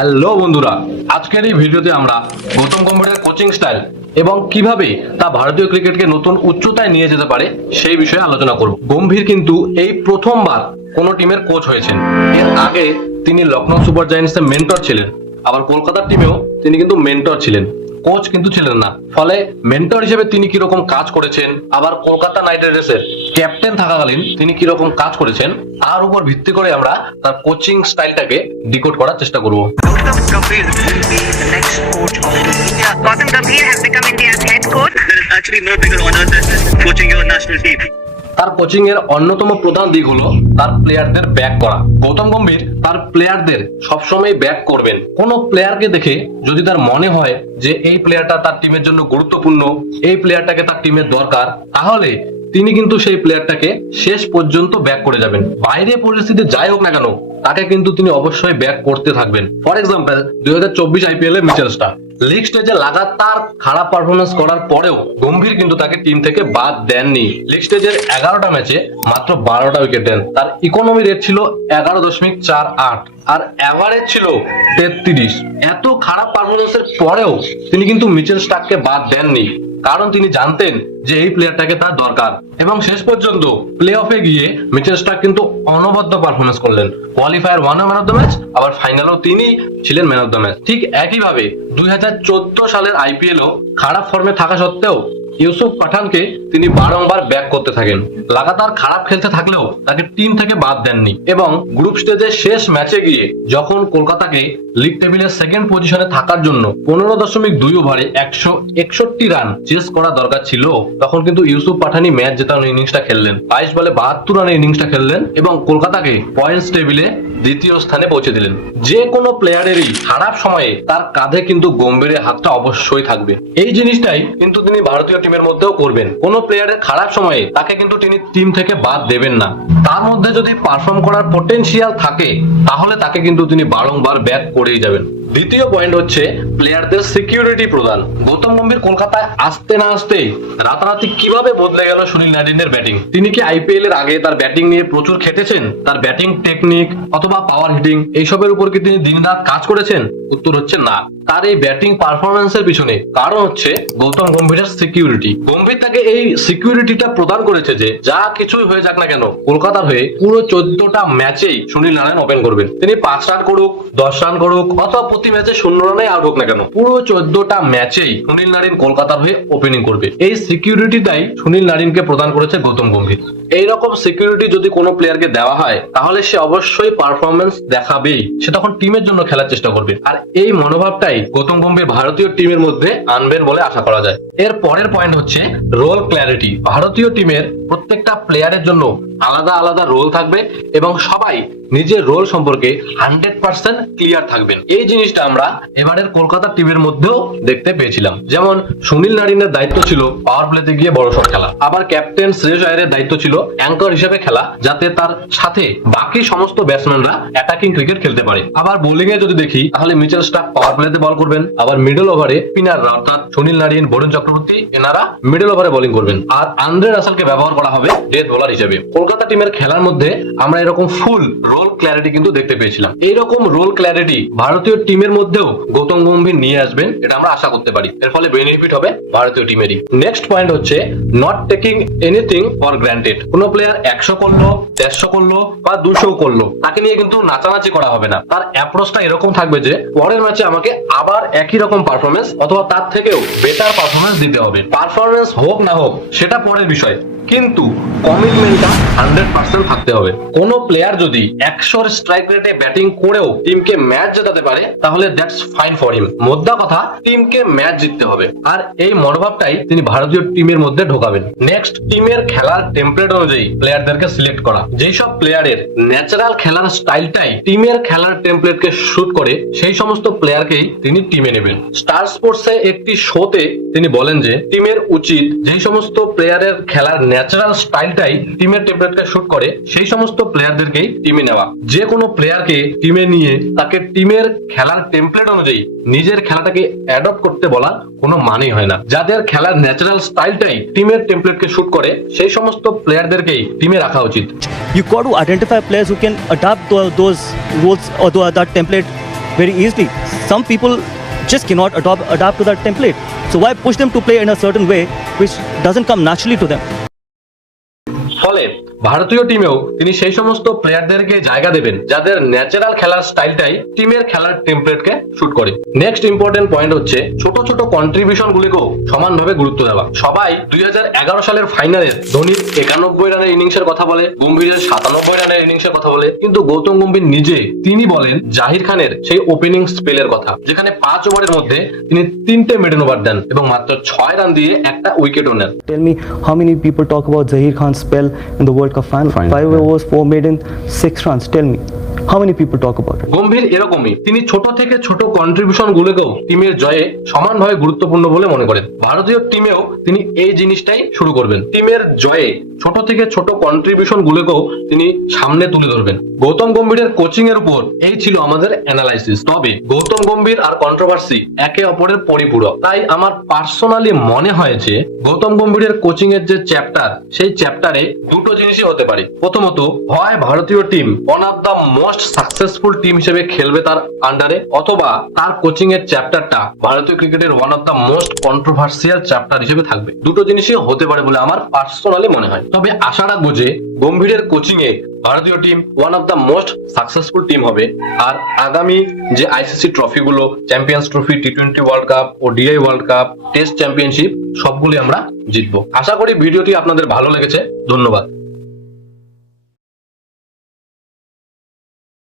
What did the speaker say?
Hello বন্ধুরা, আজকের এই ভিডিওতে আমরা গৌতম গম্ভীরের কোচিং স্টাইল এবং কিভাবে তা ভারতীয় ক্রিকেটকে নতুন উচ্চতায় নিয়ে যেতে পারে সেই বিষয়ে আলোচনা করব। গম্ভীর কিন্তু এই প্রথমবার কোনো টিমের কোচ হয়েছেন। এর আগে তিনি লখনৌ সুপার জায়ান্টসের মেন্টর ছিলেন, আবার কলকাতার টিমেও তিনি কিন্তু মেন্টর ছিলেন, কোচ কিন্তু ছিলেন না। ফলে মেন্টর হিসেবে তিনি কিরকম কাজ করেছেন, আবার কলকাতা নাইট রাইডার্সের ক্যাপ্টেন থাকাকালীন তিনি কিরকম কাজ করেছেন, তার উপর ভিত্তি করে আমরা তার কোচিং স্টাইলটাকে ডিকোড করার চেষ্টা করব। Gautam Gambhir will be the next coach of India. Gautam Gambhir has become India's head coach. There is actually no bigger honor than coaching your national team. তার কোচিং এর অন্যতম প্রধান দিক হলো তার প্লেয়ারদের ব্যাক করা। গৌতম গম্ভীর তার প্লেয়ারদের সবসময় ব্যাক করবেন। কোনো প্লেয়ারকে দেখে যদি তার মনে হয় যে এই প্লেয়ারটা তার টিমের জন্য গুরুত্বপূর্ণ, এই প্লেয়ারটাকে তার টিমের দরকার, তাহলে তিনি কিন্তু সেই প্লেয়ারটাকে শেষ পর্যন্ত ব্যাক করে যাবেন। বাইরে পরিস্থিতি যাই হোক না কেন, তাকে কিন্তু তিনি অবশ্যই ব্যাক করতে থাকবেন। ফর এক্সাম্পল 2024 আইপিএল এ মিচেল স্টার্ক লিগ স্টেজে লাগাতার খারাপ পারফরমেন্স করার পরেও গম্ভীর কিন্তু তাকে টিম থেকে বাদ দেননি। লিগ স্টেজের 11টা ম্যাচে মাত্র 12টা উইকেট দেন। তার ইকোনমি রেট ছিল 11.48 আর অ্যাভারেজ ছিল 33। এত খারাপ পারফরমেন্সের পরেও তিনি কিন্তু মিচেল স্টার্ককে বাদ দেননি, কারণ তিনি জানতেন যে এই প্লেয়ারটাকে তার দরকার। এবং শেষ পর্যন্ত প্লে অফে গিয়ে মিচেল স্টার্ক কিন্তু অনবদ্য পারফরমেন্স করলেন। Qualifier 1 man of the match, আবার ফাইনালও তিনি ছিলেন ম্যান অফ দ্য ম্যাচ। ঠিক একইভাবে 2014 সালের আইপিএলও খারাপ ফর্মে থাকা সত্ত্বেও ইউসুফ পাঠানকে তিনি বারংবার ব্যাক করতে থাকেন। লাগাতার খারাপ খেলতে থাকলেও তাকে টিম থেকে বাদ দেননি। এবং গ্রুপ স্টেজের শেষ ম্যাচে গিয়ে যখন কলকাতাকে লিগ টেবিলের সেকেন্ড পজিশনে থাকার জন্য 15.2 ওভারে 161 রান চেস করা দরকার ছিল, তখন কিন্তু ইউসুফ পাঠানই ম্যাচ জেতানো ইনিংসটা খেললেন। 22 বলে 72 রানের ইনিংসটা খেললেন এবং কলকাতাকে পয়েন্টস টেবিলে দ্বিতীয় স্থানে পৌঁছে দিলেন। যে কোনো প্লেয়ারেরই খারাপ সময়ে তার কাঁধে কিন্তু গম্ভীরের হাতটা অবশ্যই থাকবে। এই জিনিসটাই কিন্তু তিনি ভারতীয় টিমের মধ্যেও করবেন। কোন প্লেয়ারের খারাপ সময়ে তাকে কিন্তু তিনি টিম থেকে বাদ দেবেন না। তার মধ্যে যদি পারফর্ম করার পটেনশিয়াল থাকে, তাহলে তাকে কিন্তু তিনি বারংবার ব্যাক করেই যাবেন। দ্বিতীয় পয়েন্ট হচ্ছে প্লেয়ারদের সিকিউরিটি প্রদান। গৌতম গম্ভীর কলকাতায় আসতে না আসতেই রাতারাতি কিভাবে বদলে গেল সুনীল নারিনের ব্যাটিং। তিনি কি আইপিএল এর আগে তার ব্যাটিং নিয়ে প্রচুর খেটেছেন? তার ব্যাটিং টেকনিক অথবা পাওয়ার হিটিং এইসবের উপর কি তিনি দিনরাত কাজ করেছেন? উত্তর হচ্ছে না। তার এই ব্যাটিং পারফরমেন্সের পিছনে কারণ হচ্ছে গৌতম গম্ভীরের সিকিউরিটি। গম্ভীর তাকে এই সিকিউরিটিটা প্রদান করেছে যে যা কিছুই হয়ে যাক না কেন, কলকাতার হয়ে পুরো 14টা ম্যাচেই সুনীল নারায়ণ ওপেন করবেন। তিনি 5 রান করুক, 10 রান করুক, অথবা প্রতি ম্যাচে 0 রানে আউট হোক না কেন, পুরো 14টা ম্যাচেই সুনীল নারিন কলকাতার হয়ে ওপেনিং করবে। এই সিকিউরিটিটাই সুনীল নারিনকে প্রদান করেছে গৌতম গম্ভীর। এইরকম সিকিউরিটি যদি কোনো প্লেয়ারকে দেওয়া হয়, তাহলে সে অবশ্যই পারফরমেন্স দেখাবেই। সে তখন টিমের জন্য খেলার চেষ্টা করবে। আর এই মনোভাবটাই গৌতম গম্ভীর ভারতীয় টিমের মধ্যে আনবেন বলে আশা করা যায়। এর পরের পয়েন্ট হচ্ছে রোল ক্ল্যারিটি। ভারতীয় টিমের প্রত্যেকটা প্লেয়ারের জন্য আলাদা আলাদা রোল থাকবে এবং সবাই নিজের রোল সম্পর্কে 100% ক্লিয়ার থাকবেন। এই জিনিসটা আমরা এবারের কলকাতা টিমের মধ্যেও দেখতে পেয়েছিলাম। যেমন সুনীল নারিনের দায়িত্ব ছিল পাওয়ার প্লেতে গিয়ে বড় শট খেলা, আবার ক্যাপ্টেন শ্রেয়স আয়ারের দায়িত্ব ছিল অ্যাঙ্কর হিসেবে খেলা, যাতে তার সাথে বাকি সমস্ত ব্যাটসম্যানরা অ্যাটাকিং ক্রিকেট খেলতে পারে। আবার বোলিং এ যদি দেখি, তাহলে মিচেল স্টার্ক পাওয়ার প্লেতে বল করবেন, আবার মিডল ওভারে স্পিনাররা অর্থাৎ সুনীল নারিন, বরুণ চক্রবর্তী এনারা মিডল ওভারে বোলিং করবেন, আর আন্দ্রে রাসেলকে ব্যবহার করা হবে ডেথ বোলার হিসেবে। কলকাতা টিমের খেলার মধ্যে আমরা এরকম ফুল রোল ক্ল্যারিটি কিন্তু দেখতে পেয়েছিলাম। এইরকম রোল ক্ল্যারিটি ভারতীয় টিমের মধ্যেও গৌতম গম্ভীর নিয়ে আসবেন, এটা আমরা আশা করতে পারি। এর ফলে বেনিফিট হবে ভারতীয় টিমেরই। নেক্সট পয়েন্ট হচ্ছে not taking anything for granted. কোন প্লেয়ার 100 করলো, 150 করলো বা 200 করলো, তাকে নিয়ে কিন্তু নাচানাচি করা হবে না। তার অ্যাপ্রোচটা এরকম থাকবে যে পরের ম্যাচে আমাকে আবার একই রকম পারফরমেন্স অথবা তার থেকেও বেটার পারফরমেন্স দিতে হবে। পারফরমেন্স হোক না হোক সেটা পরের বিষয়, কিন্তু কমিটমেন্টটা 100% থাকতে হবে। কোন প্লেয়ার যদি 100 স্ট্রাইক রেটে ব্যাটিং করেও টিমকে ম্যাচ জেতাতে পারে, তাহলে দ্যাটস ফাইন ফর হিম। মোদ্দা কথা, টিমকে ম্যাচ জিততে হবে। আর এই মনোভাবটাই তিনি ভারতীয় টিমের মধ্যে ঢোকাবেন। নেক্সট, টিমের খেলার টেমপ্লেট অনুযায়ী প্লেয়ারদেরকে সিলেক্ট করা। যেই সব প্লেয়ারের ন্যাচারাল খেলার স্টাইলটাই টিমের খেলার টেমপ্লেটকে শুট করে, সেই সমস্ত প্লেয়ারকেই তিনি টিমে নেবেন। স্টার স্পোর্টসে একটি শোতে তিনি বলেন যে টিমের উচিত যেই সমস্ত প্লেয়ারের খেলার ন্যাচারাল স্টাইলটাই টিমের টেমপ্লেটকে শুট করে, সেই সমস্ত প্লেয়ারদেরকেই টিমে নেওয়া। যে কোনো প্লেয়ারকে টিমে নিয়ে তাকে টিমের খেলার টেমপ্লেট অনুযায়ী নিজের খেলাটাকে অ্যাডপ্ট করতে বলা কোনো মানেই হয় না। যাদের খেলার ন্যাচারাল স্টাইলটাই টিমের টেমপ্লেটকে শুট করে, সেই সমস্ত প্লেয়ারদেরকেই টিমে রাখা উচিত। You got to identify players who can adapt those roles or that template very easily. Some people just cannot adapt to that template. So why push them to play in a certain way which doesn't come naturally to them? ফলে ভারতীয় টিমেও তিনি সেই সমস্ত প্লেয়ারদেরকে জায়গা দেবেন যাদের natural খেলার স্টাইলটাই টিমের খেলার টেমপ্লেটকে শুট করে। নেক্সট ইম্পর্টেন্ট পয়েন্ট হচ্ছে ছোট ছোট কন্ট্রিবিউশন গুলিকেও সমানভাবে গুরুত্ব দেওয়া। সবাই 2011 সালের ফাইনালে ধোনির 91 রানের ইনিংসের কথা বলে, গম্ভীরের 97 রানের ইনিংসের কথা বলে, কিন্তু গৌতম গম্ভীর নিজে তিনি বলেন জাহির খানের সেই ওপেনিং স্পেলের কথা যেখানে 5 ওভারের মধ্যে তিনি 3টে মিডল ওভার দেন এবং মাত্র 6 রান দিয়ে একটা উইকেটও নেন। Tell me how many people talk about Zahir Khan's spell in the World Cup final? 5 overs, 4 maiden, 6 runs. Tell me, how many people talk about it? গম্ভীর এরকমই, তিনি ছোট থেকে ছোট কন্ট্রিবিউশন গুলোকেও টিমের জয়ে সমানভাবে গুরুত্বপূর্ণ বলে মনে করেন। ভারতীয় টিমেও তিনি এই জিনিসটাই শুরু করবেন, টিমের জয়ে ছোট থেকে ছোট কন্ট্রিবিউশন গুলোকেও তিনি সামনে তুলে ধরবেন। গৌতম গম্ভীরের কোচিং এর উপর এই ছিল আমাদের অ্যানালাইসিস। তবে গৌতম গম্ভীর আর কন্ট্রোভার্সি একে অপরের পরিপূরক, তাই আমার পার্সোনালি মনে হয় যে গৌতম গম্ভীরের কোচিং এর যে চ্যাপ্টার, সেই চ্যাপ্টারে দুটো জিনিসই হতে পারে। প্রথমত, হয় ভারতীয় team one of the most successful team হিসেবে খেলবে তার আন্ডারে, অথবা তার কোচিং এর চ্যাপ্টারটা ভারতীয় ক্রিকেটের one of the most controversial chapter হিসেবে থাকবে। দুটো জিনিসই হতে পারে বলে আমার পার্সোনালি মনে হয়। তবে আশা রাখবো যে গম্ভীরের কোচিং এ ভারতীয় team one of the most successful team হবে, আর আগামী যে আইসিসি ট্রফি গুলো, champions trophy, T20 world cup, ODI world cup, test championship, সবগুলি আমরা জিতবো। আশা করি ভিডিওটি আপনাদের ভালো লেগেছে। ধন্যবাদ।